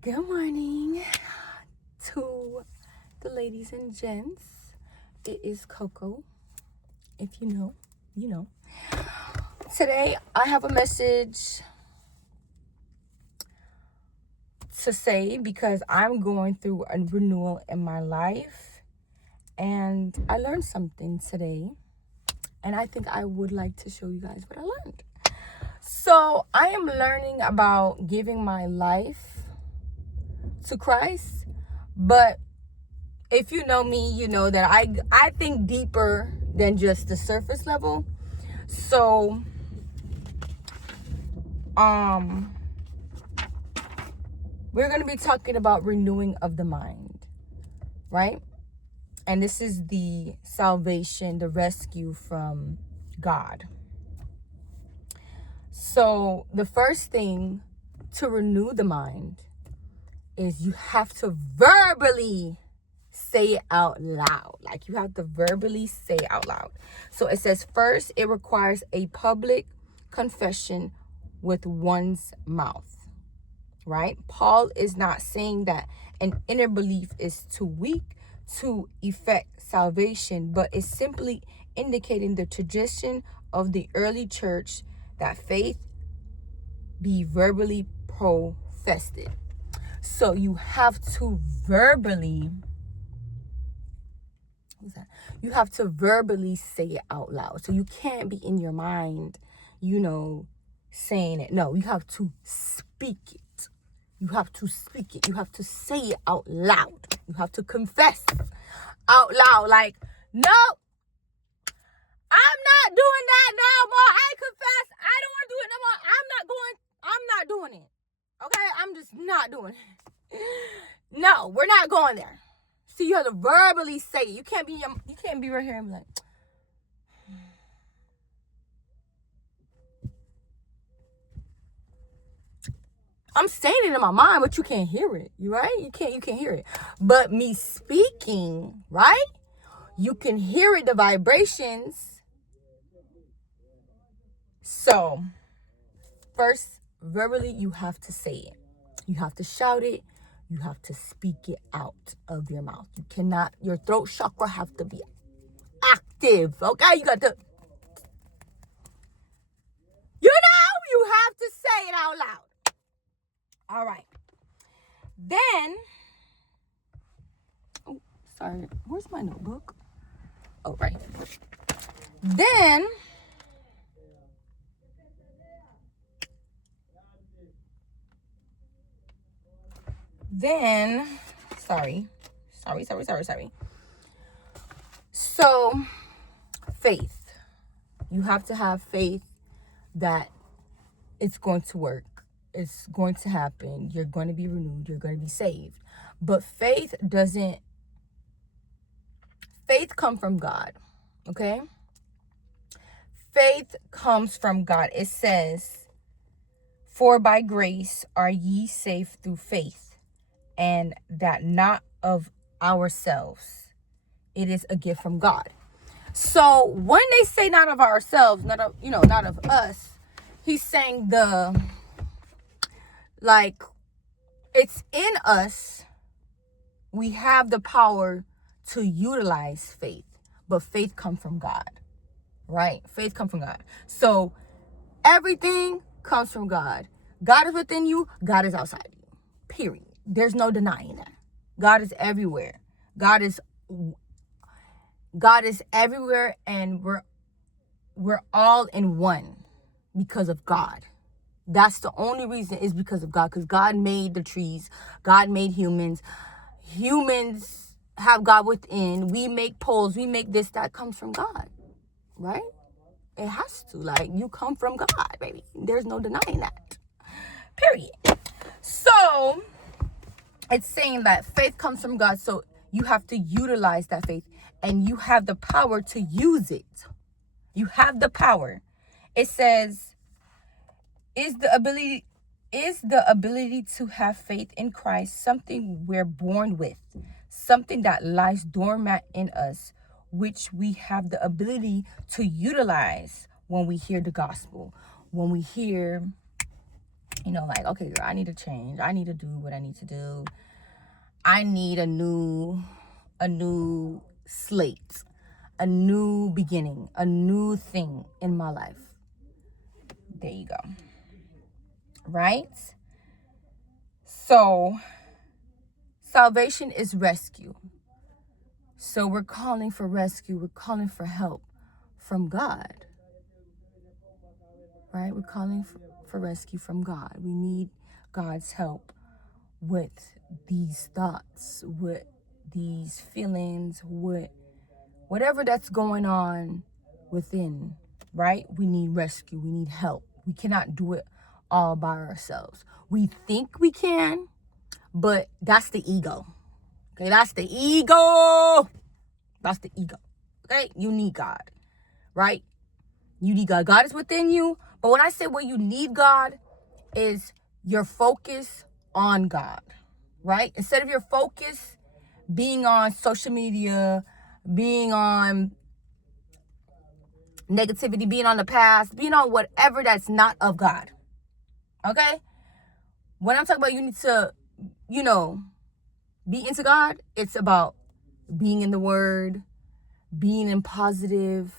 Good morning to the ladies and gents. It is Coco. If you know, you know. Today I have a message to say because I'm going through a renewal in my life and I learned something today and I think I would like to show you guys what I learned. So I am learning about giving my life to Christ, but if you know me, you know that I think deeper than just the surface level. So we're going to be talking about renewing of the mind, right? And this is the salvation, the rescue from God. So the first thing to renew the mind is you have to verbally say it out loud. Like you have to verbally say it out loud. So it says, first, it requires a public confession with one's mouth, right? Paul is not saying that an inner belief is too weak to effect salvation, but is simply indicating the tradition of the early church that faith be verbally professed. So you have to verbally you have to verbally say it out loud. So you can't be in your mind, saying it. No, you have to speak it. You have to speak it. You have to say it out loud. You have to confess out loud. Like, no, I'm not doing that no more. I confess. I don't want to do it no more. I'm not doing it. Okay? I'm just not doing it. No, we're not going there. So you have to verbally say it. You can't be right here and be like, I'm saying it in my mind, but you can't hear it. You right? You can't hear it. But me speaking, right? You can hear it, the vibrations. So first, verbally, you have to say it. You have to shout it. You have to speak it out of your mouth. You cannot, your throat chakra have to be active. Okay? You have to say it out loud. All right. Then, oh, sorry. Where's my notebook? Oh, right. Then, sorry. So, faith. You have to have faith that it's going to work. It's going to happen. You're going to be renewed. You're going to be saved. But faith comes from God. Okay? Faith comes from God. It says, for by grace are ye saved through faith, and that not of ourselves. It is a gift from God. So when they say not of ourselves, not of us, he's saying it's in us. We have the power to utilize faith, but faith comes from God, right? Faith comes from God. So everything comes from God. God is within you. God is outside you. Period. There's no denying that. God is everywhere. God is everywhere, and we're all in one because of God. That's the only reason, is because of God. Because God made the trees. God made humans. Humans have God within. We make poles. We make this. That comes from God. Right? It has to. Like, you come from God, baby. There's no denying that. Period. So, it's saying that faith comes from God. So, you have to utilize that faith. And you have the power to use it. You have the power. It says, is the ability to have faith in Christ something we're born with, something that lies dormant in us, which we have the ability to utilize when we hear the gospel, when we hear You know, like, okay, girl, I need to change. I need to do what I need to do. I need a new slate, a new beginning, a new thing in my life. There you go. Right? So, salvation is rescue. So we're calling for rescue. We're calling for help from God. Right? We're calling for rescue from God. We need God's help with these thoughts, with these feelings, with whatever that's going on within, right? We need rescue. We need help. We cannot do it all by ourselves. We think we can, but that's the ego. Okay, that's the ego. That's the ego. Okay, you need God, right? You need God. God is within you. But when I say where you need God is your focus on God, right? Instead of your focus being on social media, being on negativity, being on the past, being on whatever that's not of God. Okay? When I'm talking about you need to, be into God, it's about being in the Word, being in positive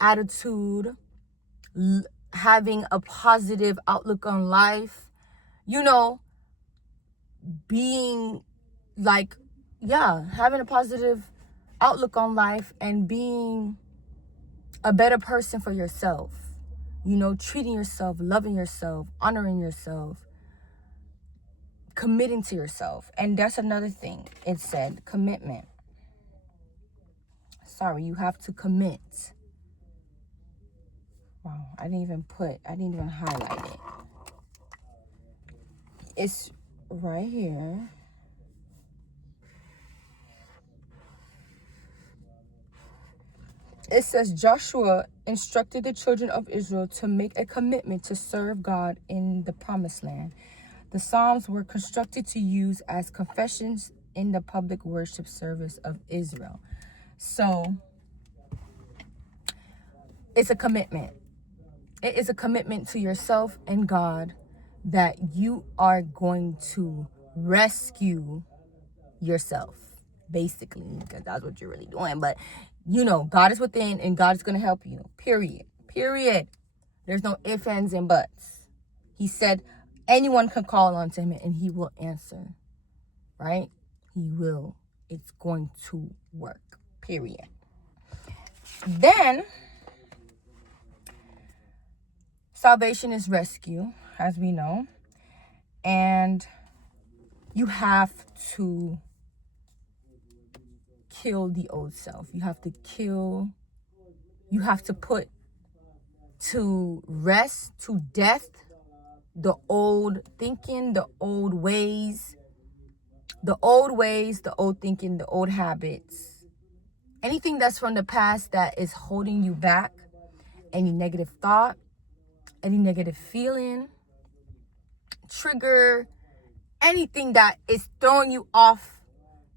attitude, having a positive outlook on life, being like, having a positive outlook on life and being a better person for yourself, treating yourself, loving yourself, honoring yourself, committing to yourself. And that's another thing. It said commitment. Sorry, you have to commit. Wow, I didn't even highlight it. It's right here. It says Joshua instructed the children of Israel to make a commitment to serve God in the promised land. The Psalms were constructed to use as confessions in the public worship service of Israel. So it's a commitment. It is a commitment to yourself and God that you are going to rescue yourself, basically, because that's what you're really doing. But God is within and God is going to help you. Period. There's no ifs, ands, and buts. He said anyone can call on to him and he will answer. Right? He will. It's going to work. Period. Then, salvation is rescue, as we know. And you have to kill the old self. You have to put to rest, to death, the old thinking, the old ways, the old thinking, the old habits. Anything that's from the past that is holding you back, any negative thought, any negative feeling, trigger, anything that is throwing you off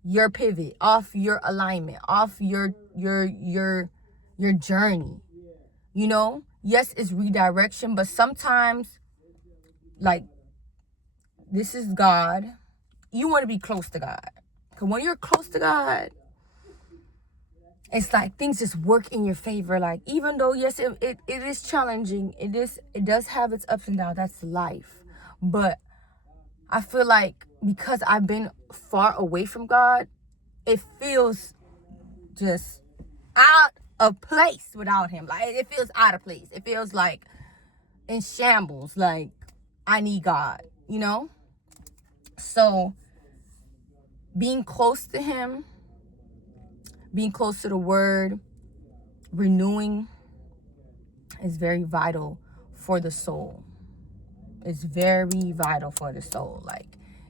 your pivot, off your alignment, off your journey. Yes, it's redirection, but sometimes, like, this is God. You want to be close to God. Because when you're close to God, it's like things just work in your favor. Like, even though, yes, it is challenging. It does have its ups and downs. That's life. But I feel like because I've been far away from God, it feels just out of place without him. Like, it feels out of place. It feels like in shambles. Like, I need God, So, being close to him, being close to the word, renewing is very vital for the soul. It's very vital for the soul. Like,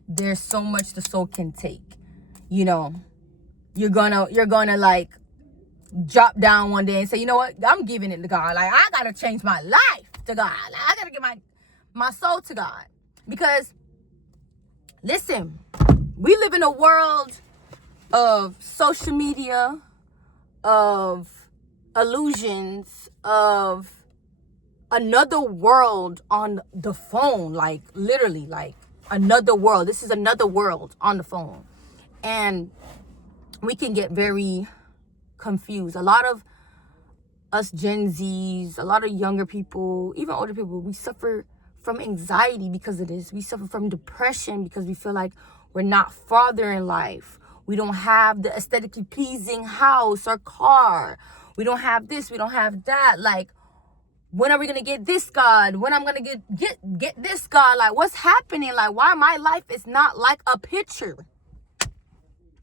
there's so much the soul can take. You're gonna like drop down one day and say, you know what? I'm giving it to God. Like, I gotta change my life to God. Like, I gotta give my soul to God. Because, listen, we live in a world of social media, of illusions, of another world on the phone, like literally, like another world. This is another world on the phone. And we can get very confused. A lot of us Gen Zs, a lot of younger people, even older people, we suffer from anxiety because of this. We suffer from depression because we feel like we're not farther in life. We don't have the aesthetically pleasing house or car. We don't have this, we don't have that. Like, when are we gonna get this, God? When I'm gonna get this, God? Like, what's happening? Like, why my life is not like a picture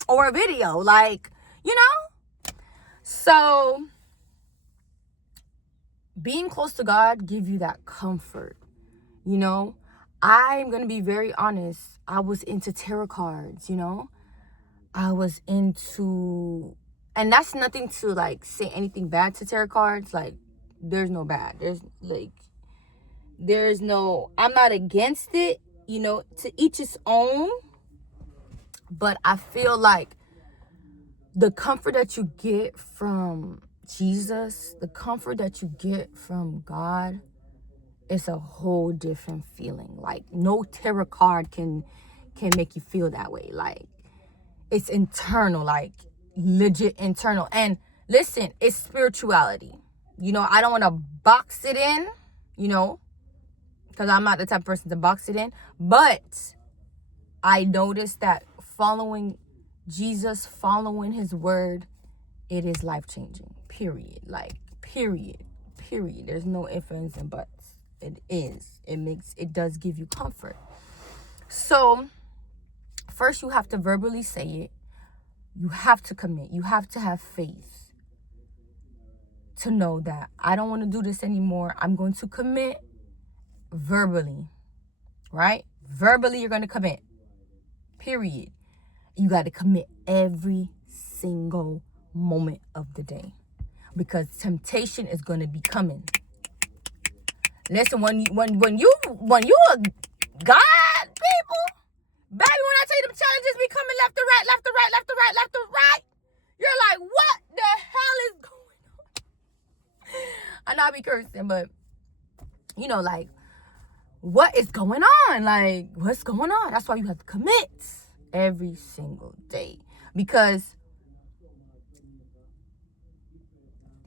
or a video? Like, you know? So being close to God give you that comfort. You know, I'm gonna be very honest. I was into tarot cards, you know. I was into, and that's nothing to like say anything bad to tarot cards. Like, there's no bad. There's no, I'm not against it, you know, to each its own. But I feel like the comfort that you get from Jesus, the comfort that you get from God, it's a whole different feeling. Like, no tarot card can make you feel that way. Like, it's internal, like legit internal. And listen, it's spirituality. You know, I don't want to box it in, you know, because I'm not the type of person to box it in. But I noticed that following Jesus, following his word, it is life-changing, period. Like, period. There's no ifs, ands, and buts. It is. It does give you comfort. So first you have to verbally say it. You have to commit. You have to have faith to know that I don't want to do this anymore. I'm going to commit verbally, right? Verbally, you're going to commit, period. You got to commit every single moment of the day, because temptation is going to be coming. Listen, when you a God, people, baby, when I tell you them challenges be coming left to right, left to right, left to right, left to right, you're like, what the hell is going on? I not be cursing, but you know, like, what is going on? Like, what's going on? That's why you have to commit every single day, because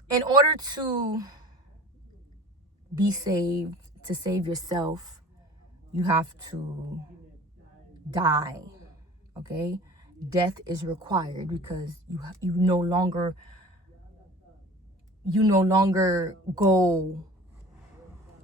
in order to be saved, to save yourself, you have to die. Okay? Death is required, because you no longer go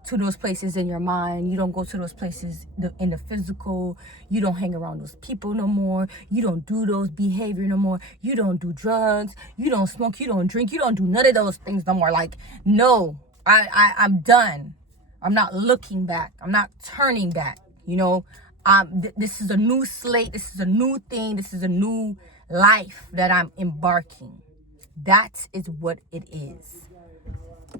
to those places in your mind. You don't go to those places in the physical. You don't hang around those people no more. You don't do those behavior no more. You don't do drugs. You don't smoke. You don't drink. You don't do none of those things no more. Like, no, I'm done. I'm not looking back. I'm not turning back. You know, this is a new slate. This is a new thing. This is a new life that I'm embarking. That is what it is.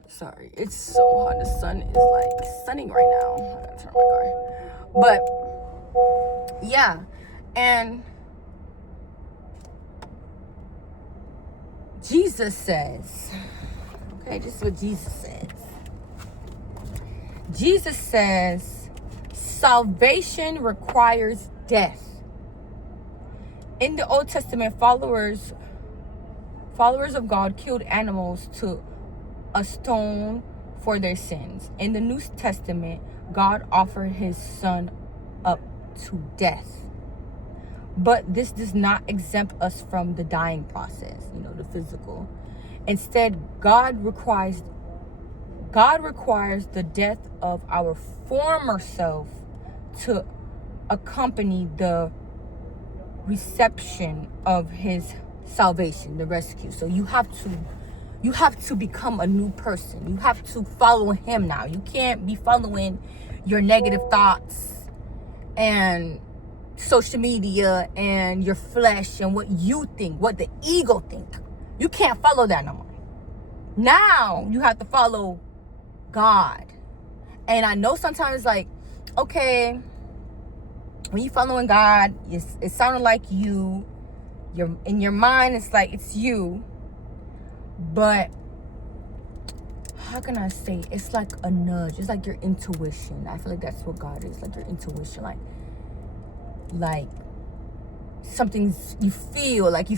Sorry, it's so hot. The sun is like sunning right now. I gotta turn my car. But yeah, and Jesus says, okay, this is what Jesus says. Jesus says, salvation requires death. In the Old Testament, followers of God killed animals to a stone for their sins. In the New Testament, God offered his son up to death. But this does not exempt us from the dying process, you know, the physical. Instead, God requires the death of our former self to accompany the reception of his salvation, the rescue. So you have to become a new person. You have to follow him now. You can't be following your negative thoughts and social media and your flesh and what you think, what the ego think. You can't follow that no more. Now you have to follow God. And I know sometimes, like, okay, when you following God, it sounded like you're in your mind, it's like it's you. But how can I say? It's like a nudge. It's like your intuition. I feel like that's what God is. Like your intuition. Like something's, you feel like,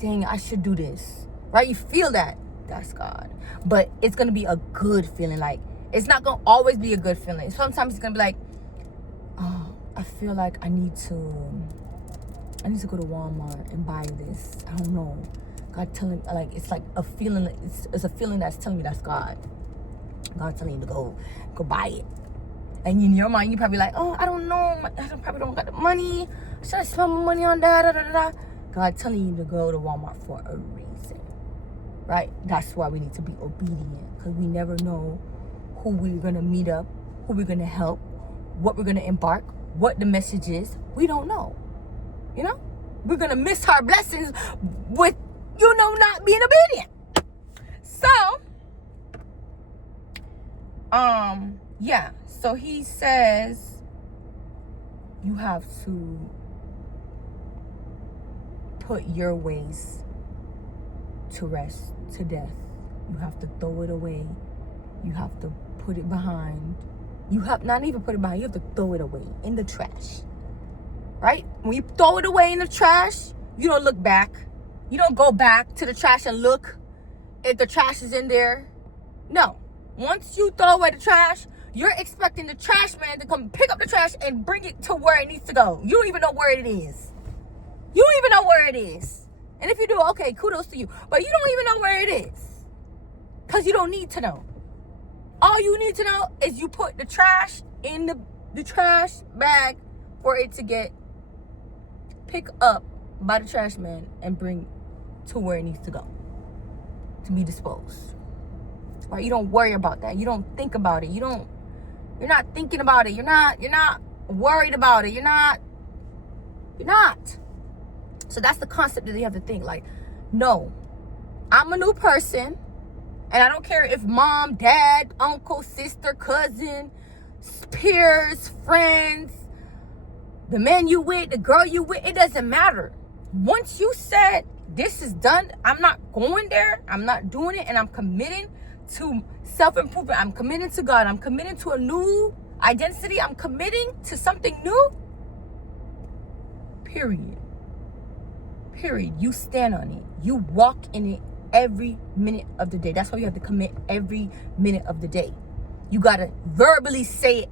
dang, I should do this. Right? You feel that. That's God. But it's going to be a good feeling. Like, it's not going to always be a good feeling. Sometimes it's going to be like, oh, I feel like I need to go to Walmart and buy this. I don't know. God telling, like, it's like a feeling. It's a feeling that's telling me that's God. God telling you to go buy it. And in your mind, you probably like, oh, I don't know. I probably don't got the money. Should I spend my money on that? Da, da, da, da. God telling you to go to Walmart for a reason, right? That's why we need to be obedient, because we never know who we're gonna meet up, who we're gonna help, what we're gonna embark, what the message is. We don't know. You know, we're gonna miss our blessings with, not being obedient. So, yeah. So he says you have to put your ways to rest, to death. You have to throw it away. You have to put it behind. You have not even put it behind. You have to throw it away in the trash. Right? When you throw it away in the trash, you don't look back. You don't go back to the trash and look if the trash is in there. No. Once you throw away the trash, you're expecting the trash man to come pick up the trash and bring it to where it needs to go. You don't even know where it is. You don't even know where it is. And if you do, okay, kudos to you. But you don't even know where it is. Because you don't need to know. All you need to know is you put the trash in the trash bag for it to get picked up by the trash man and bring to where it needs to go, to be disposed. Right? You don't worry about that. You don't think about it. You're not thinking about it. You're not worried about it. You're not. So that's the concept that you have to think. Like, no, I'm a new person, and I don't care if mom, dad, uncle, sister, cousin, peers, friends, the man you with, the girl you with, it doesn't matter. Once you said this is done, I'm not going there, I'm not doing it, and I'm committing to self-improvement. I'm committing to God. I'm committing to a new identity. I'm committing to something new. Period. You stand on it. You walk in it every minute of the day. That's why you have to commit every minute of the day. You got to verbally say it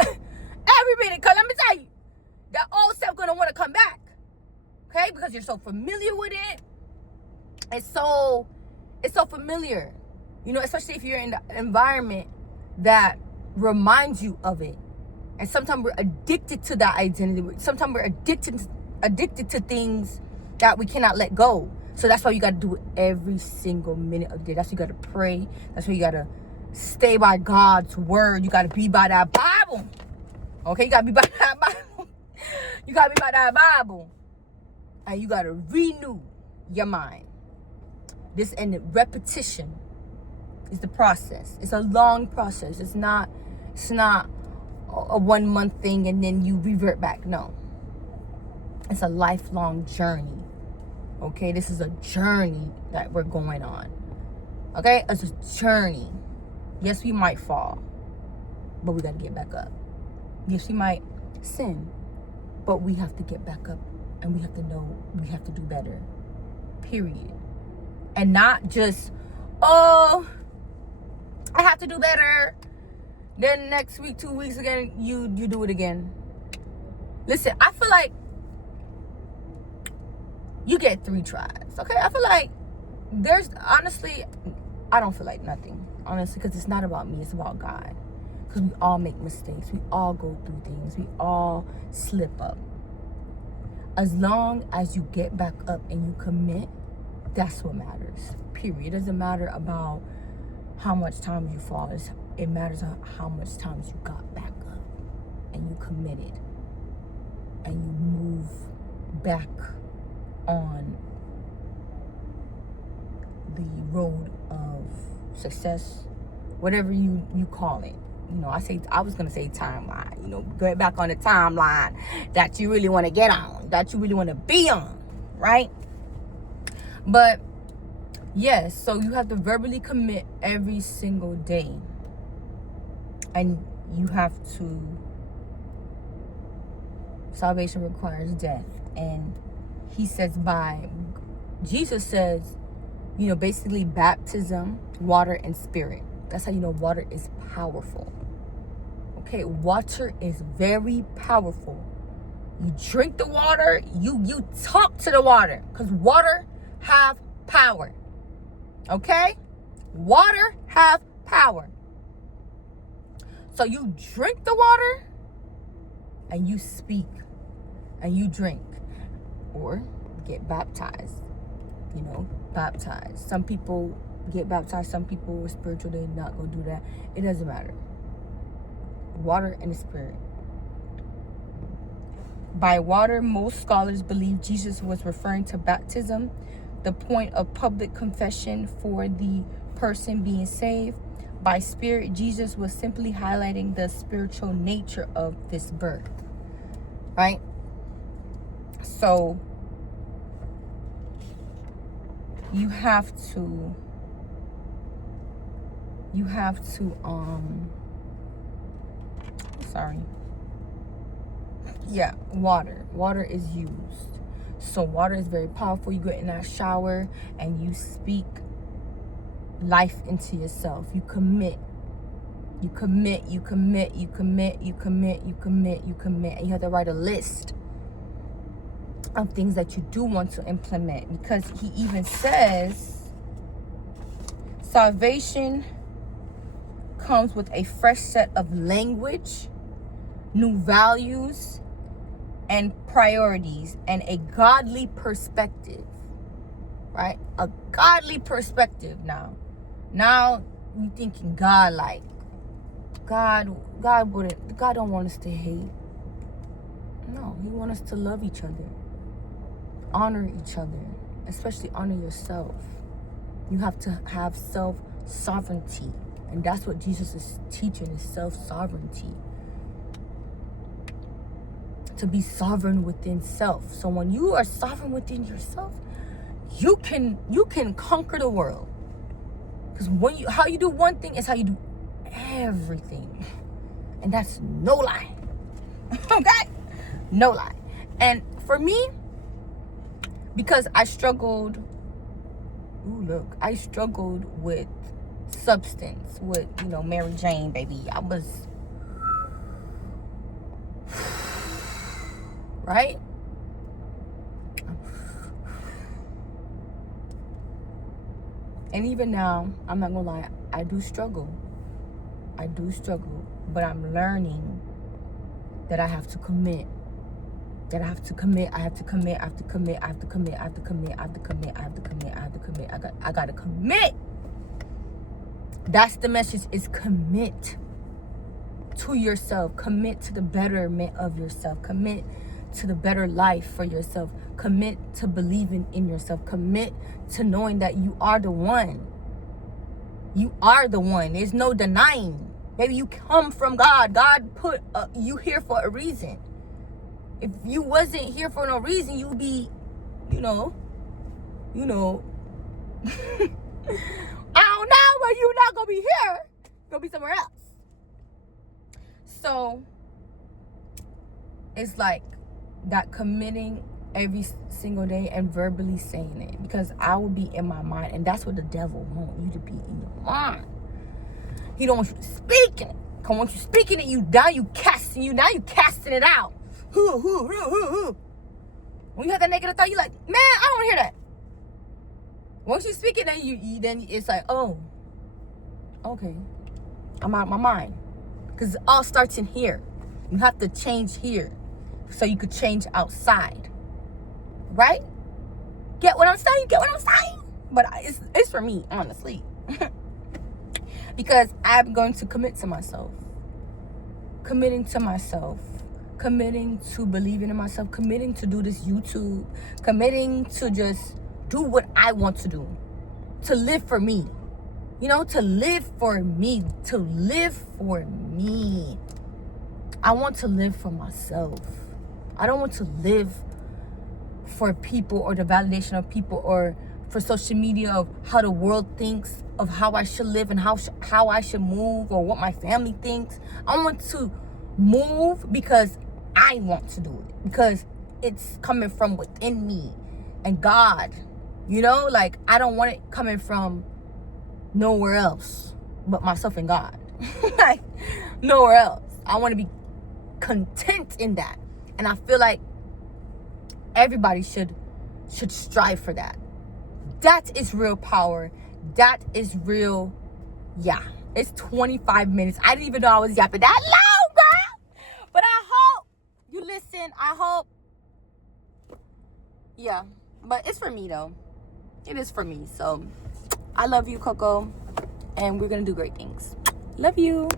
every minute. Because let me tell you, that old self going to want to come back. Okay? Because you're so familiar with it. It's so familiar. Especially if you're in the environment that reminds you of it. And sometimes we're addicted to that identity. Sometimes we're addicted to things that we cannot let go. So that's why you got to do it every single minute of the day. That's why you got to pray. That's why you got to stay by God's word. You got to be by that Bible. Okay? You got to be by that Bible. You got to be by that Bible. And you got to renew your mind. This and repetition is the process. It's a long process. It's not a 1 month thing and then you revert back. No. It's a lifelong journey. Okay? This is a journey that we're going on. Okay? It's a journey. Yes, we might fall, but we got to get back up. Yes, we might sin, but we have to get back up and we have to know we have to do better. Period. And not just, oh, I have to do better. Then next week, 2 weeks again, you do it again. Listen, I feel like you get 3 tries. Okay? I feel like honestly, I don't feel like nothing. Honestly, because it's not about me. It's about God. Because we all make mistakes. We all go through things. We all slip up. As long as you get back up and you commit, that's what matters. Period. It doesn't matter about how much times you fall. It matters how much times you got back up and you committed and you move back on the road of success, whatever you call it. I was gonna say timeline. Get back on the timeline that you really want to get on, that you really want to be on, right? But Yes, so you have to verbally commit every single day. And you have to, salvation requires death. And he says Jesus says, basically baptism, water, and spirit. That's how you know water is powerful. Okay, water is very powerful. You drink the water, you talk to the water, because water have power. Okay? Water have power. So you drink the water and you speak and you drink, or get baptized. Baptized. Some people get baptized, some people are spiritual, they're not gonna do that. It doesn't matter. Water and the spirit. By water, most scholars believe Jesus was referring to baptism, the point of public confession for the person being saved. By spirit, Jesus was simply highlighting the spiritual nature of this birth. Right? So you have to water is used. So water is very powerful. You get in that shower and you speak life into yourself. You commit, and you have to write a list of things that you do want to implement, because he even says salvation comes with a fresh set of language, new values and priorities, and a godly perspective. Right? A godly perspective. Now you thinking God, like God don't want us to hate. No, he wants us to love each other, honor each other, especially honor yourself. You have to have self-sovereignty, and that's what Jesus is teaching, is self-sovereignty. To be sovereign within self. So when you are sovereign within yourself, you can conquer the world. Because how you do one thing is how you do everything, and that's no lie. Okay, no lie. And for me, because I struggled with substance, with Mary Jane, baby. I was right. And even now, I'm not gonna lie, I do struggle, but I'm learning that I have to commit. I gotta commit. That's the message, is commit to yourself. Commit to the betterment of yourself. Commit to the better life for yourself. Commit to believing in yourself. Commit to knowing that you are the one. You are the one. There's no denying. Baby, you come from God. God put you here for a reason. If you wasn't here for no reason, you'd be, I don't know, but you're not gonna be here. You're gonna be somewhere else. So it's like that, committing every single day and verbally saying it, because I will be in my mind, and that's what the devil wants you to be, in your mind. He don't want you speaking it. Cause once you speaking it, you casting it out. When you have that negative thought, you like, man, I don't want to hear that. Once you speak it, then it's like, oh, okay, I'm out of my mind. Because it all starts in here. You have to change here so you could change outside. Right? Get what I'm saying? But it's for me, honestly. Because I'm going to commit to myself. Committing to myself. Committing to believing in myself. Committing to do this YouTube. Committing to just do what I want to do. To live for me. To live for me. To live for me. I want to live for myself. I don't want to live for people or the validation of people or for social media of how the world thinks of how I should live and how I should move, or what my family thinks. I want to move because I want to do it, because it's coming from within me and God, you know, like I don't want it coming from nowhere else but myself and God. Like nowhere else. I want to be content in that, and I feel like everybody should strive for that. That is real power. That is real. Yeah, it's 25 minutes. I didn't even know I was yapping that loud, girl. But I hope you listen. I hope. Yeah, but it's for me though. It is for me. So I love you, Coco, and we're gonna do great things. Love you.